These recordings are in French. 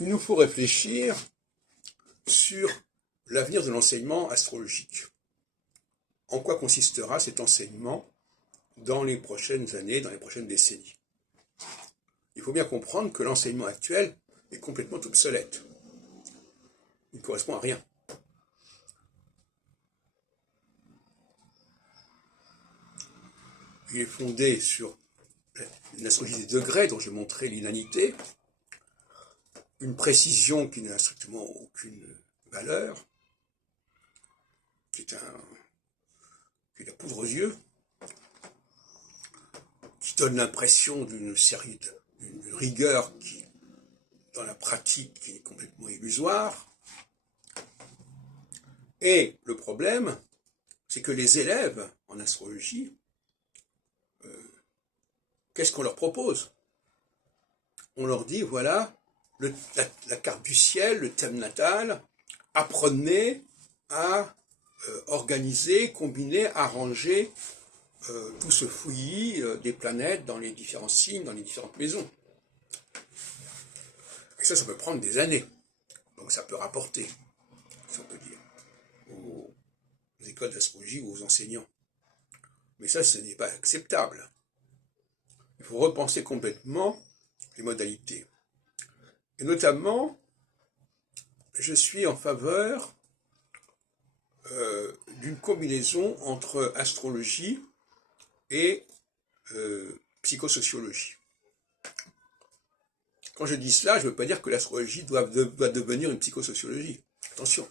Il nous faut réfléchir sur l'avenir de l'enseignement astrologique. En quoi consistera cet enseignement dans les prochaines années, dans les prochaines décennies? Il faut bien comprendre que l'enseignement actuel est complètement obsolète. Il ne correspond à rien. Il est fondé sur une astrologie des degrés dont j'ai montré l'inanité, une précision qui n'a strictement aucune valeur, qui est la poudre aux yeux, qui donne l'impression d'une rigueur qui, dans la pratique, est complètement illusoire. Et le problème, c'est que les élèves en astrologie, qu'est-ce qu'on leur propose? On leur dit, voilà, la carte du ciel, le thème natal, apprenez à organiser, combiner, arranger tout ce fouillis des planètes dans les différents signes, dans les différentes maisons. Et ça peut prendre des années. Donc ça peut rapporter, si on peut dire, aux écoles d'astrologie ou aux enseignants. Mais ça, ce n'est pas acceptable. Il faut repenser complètement les modalités. Et notamment, je suis en faveur d'une combinaison entre astrologie et psychosociologie. Quand je dis cela, je ne veux pas dire que l'astrologie doit devenir une psychosociologie. Attention.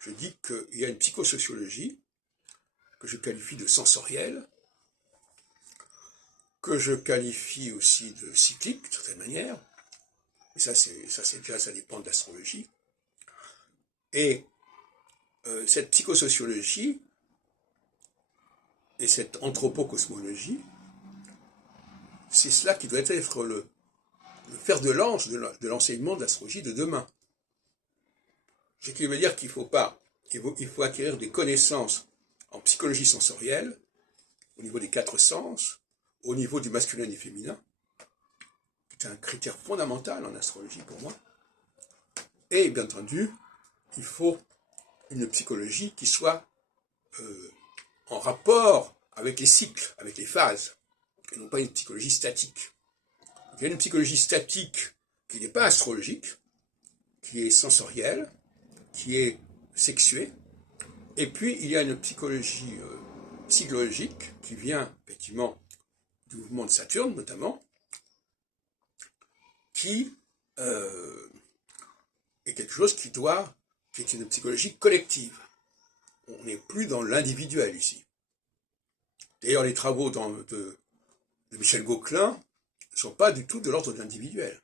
Je dis qu'il y a une psychosociologie que je qualifie de sensorielle, que je qualifie aussi de cyclique, d'une certaine manière. Et ça dépend de l'astrologie. Et cette psychosociologie et cette anthropocosmologie, c'est cela qui doit être le fer de lance de l'enseignement de l'astrologie de demain. Ce qui veut dire qu'il faut acquérir des connaissances en psychologie sensorielle, au niveau des 4 sens, au niveau du masculin et du féminin, qui est un critère fondamental en astrologie pour moi. Et bien entendu, il faut une psychologie qui soit en rapport avec les cycles, avec les phases, et non pas une psychologie statique. Il y a une psychologie statique qui n'est pas astrologique, qui est sensorielle, qui est sexuée, et puis il y a une psychologie psychologique qui vient effectivement du mouvement de Saturne notamment, qui est quelque chose qui est une psychologie collective. On n'est plus dans l'individuel ici. D'ailleurs, les travaux de Michel Gauquelin ne sont pas du tout de l'ordre de l'individuel.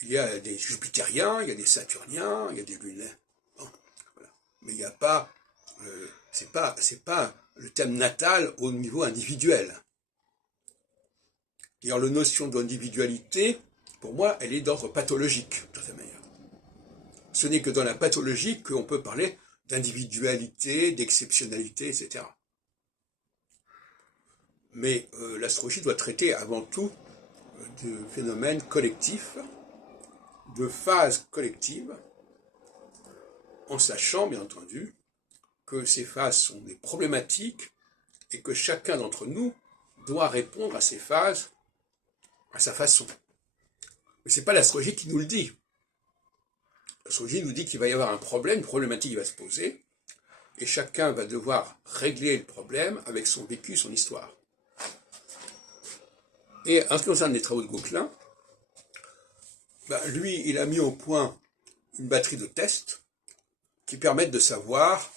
Il y a des jupitériens, il y a des saturniens, il y a des lunaires. Bon, voilà. Mais il n'y a pas, c'est pas le thème natal au niveau individuel. D'ailleurs, la notion d'individualité, pour moi, elle est d'ordre pathologique, de cette manière. Ce n'est que dans la pathologie qu'on peut parler d'individualité, d'exceptionnalité, etc. Mais l'astrologie doit traiter avant tout de phénomènes collectifs, de phases collectives, en sachant, bien entendu, que ces phases sont des problématiques et que chacun d'entre nous doit répondre à ces phases à sa façon. Mais ce n'est pas l'astrologie qui nous le dit. L'astrologie nous dit qu'il va y avoir un problème, une problématique qui va se poser, et chacun va devoir régler le problème avec son vécu, son histoire. Et en ce qui concerne les travaux de Gauquelin, lui, il a mis au point une batterie de tests qui permettent de savoir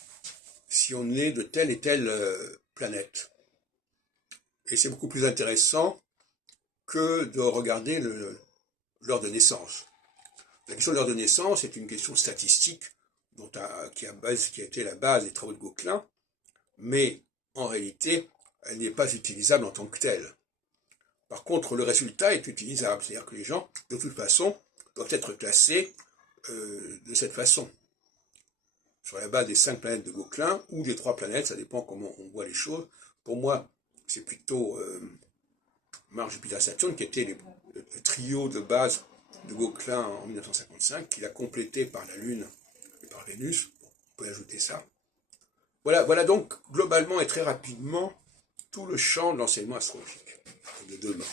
si on est de telle et telle planète. Et c'est beaucoup plus intéressant que de regarder l'heure de naissance. La question de l'heure de naissance est une question statistique qui a été la base des travaux de Gauquelin, mais en réalité, elle n'est pas utilisable en tant que telle. Par contre, le résultat est utilisable, c'est-à-dire que les gens, de toute façon, doivent être classés de cette façon, sur la base des 5 planètes de Gauquelin, ou des 3 planètes, ça dépend comment on voit les choses. Pour moi, c'est plutôt Mars, Jupiter, Saturne, qui était le trio de base de Gauquelin en 1955, qu'il a complété par la Lune et par Vénus. Bon, on peut ajouter ça. Voilà donc globalement et très rapidement tout le champ de l'enseignement astrologique de demain.